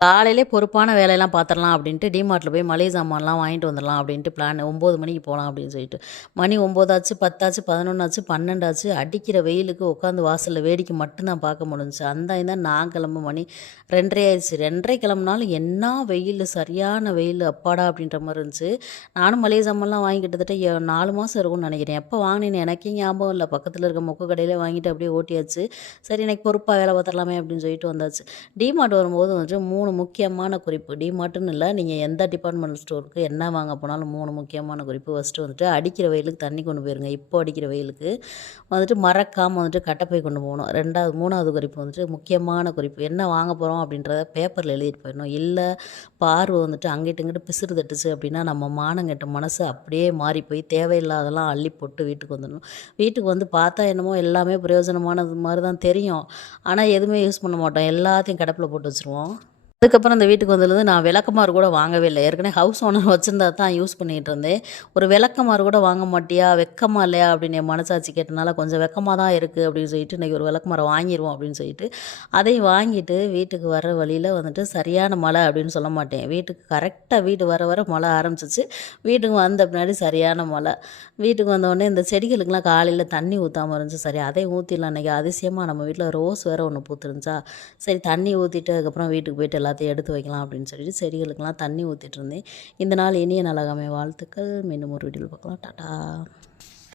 காலையிலே பொறுப்பான வேலையெல்லாம் பார்த்துரலாம் அப்படின்ட்டு டிமார்ட்ல போய் மளிகை சாமான்லாம் வாங்கிட்டு வந்துடலாம் அப்படின்ட்டு பிளான் 9 மணிக்கு போகலாம் அப்படின்னு சொல்லிட்டு. மணி 9 ஆச்சு, 10 ஆச்சு, 11 ஆச்சு, 12 ஆச்சு. அடிக்கிற வெயிலுக்கு உட்காந்து வாசல்ல வேடிக்கை மட்டும் தான் பார்க்க முடிஞ்சுச்சு. அந்த இதான் நான் கிளம்ப மணி 2:30 ஆயிடுச்சு. 2:30 கிளம்புனாலும் என்ன வெயில், சரியான வெயில் அப்பாடா அப்படின்ற மாரி இருந்துச்சு. நானும் மளிகை சாமான்லாம் வாங்கி கிட்டத்தட்ட 4 மாதம் இருக்கும்னு நினைக்கிறேன். எப்போ வாங்கினேன்னு எனக்கே ஞாபகம் இல்ல. பக்கத்துல இருக்க மொக்கு கடையிலே வாங்கிட்டு அப்படியே ஓட்டியாச்சு. சரி இன்னைக்கு பொறுப்பா வேலை பார்த்துரலாமே அப்படின்னு சொல்லிட்டு வந்தாச்சு. டிமார்ட் வரும்போது வந்துட்டு 3 முக்கியமான குறிப்பு. டிமார்ட்ன்னு இல்ல, நீங்க எந்த டிபார்ட்மெண்டல் ஸ்டோருக்கு என்ன வாங்க போனாலும் 3 முக்கியமான குறிப்பு. ஃபர்ஸ்ட்டு வந்துட்டு அடிக்கிற வெயிலுக்கு தண்ணி கொண்டு போயிருங்க. இப்போ அடிக்கிற வெயிலுக்கு வந்துட்டு மறக்காம வந்துட்டு கட்டப்பை கொண்டு போகணும். 3வது குறிப்பு வந்துட்டு முக்கியமான குறிப்பு. என்ன வாங்க போறோம் அப்படின்றத பேப்பர்ல எழுதிட்டு போயிடணும். இல்ல பார்வை வந்துட்டு அங்கிட்டு இங்கிட்டு பிசிறு தட்டுச்சு அப்படின்னா, நம்ம மானங்கெட்ட மனசு அப்படியே மாறி போய் தேவையில்லாதெல்லாம் அள்ளி போட்டு வீட்டுக்கு வந்துடணும். வீட்டுக்கு வந்து பார்த்தா என்னமோ எல்லாமே பிரயோஜனமானது மாரி தான் தெரியும். ஆனா எதுவுமே யூஸ் பண்ண மாட்டோம். எல்லாத்தையும் கிடப்புல போட்டு வச்சுருவோம். அதுக்கப்புறம் இந்த வீட்டுக்கு வந்ததுலேருந்து நான் விளக்கமாறு கூட வாங்கவே இல்லை. ஏற்கனவே ஹவுஸ் ஓனர் வச்சிருந்தா தான் யூஸ் பண்ணிகிட்டு இருந்தேன். ஒரு விளக்கமாறு கூட வாங்க மாட்டியா? வெட்கமா இல்லையா? அப்படின்னு என் மனசாட்சி கேட்டனால கொஞ்சம் வெட்கமா தான் இருக்குது அப்படின்னு சொல்லிட்டு இன்றைக்கி ஒரு விளக்கமாறு வாங்கிருவோம் அப்படின்னு சொல்லிட்டு அதையும் வாங்கிட்டு வீட்டுக்கு வர வழியில் வந்துட்டு சரியான மழை அப்படின்னு சொல்ல மாட்டேன். வீட்டுக்கு கரெக்டாக வீடு வர வர மழை ஆரம்பிச்சிச்சு. வீட்டுக்கு வந்த பின்னாடி சரியான மழை. வீட்டுக்கு வந்தோடனே இந்த செடிகளுக்கெல்லாம் காலையில் தண்ணி ஊற்றாம இருந்துச்சு. சரி அதையும் ஊற்றிடலாம். இன்றைக்கி அதிசயமாக நம்ம வீட்டில் ரோஸ் வேறு ஒன்று பூத்துருந்துச்சா, சரி தண்ணி ஊற்றிட்டு அதுக்கப்புறம் வீட்டுக்கு போயிட்டு எல்லாத்தையும் எடுத்து வைக்கலாம் அப்படின்னு சொல்லிட்டு செடிகளுக்கெல்லாம் தண்ணி ஊற்றிட்டு இருந்தேன். இந்த நாள் இனிய நாளாக அமைய வாழ்த்துக்கள். மீண்டும் ஒரு வீடியோவில் பார்க்கலாம். டாடா.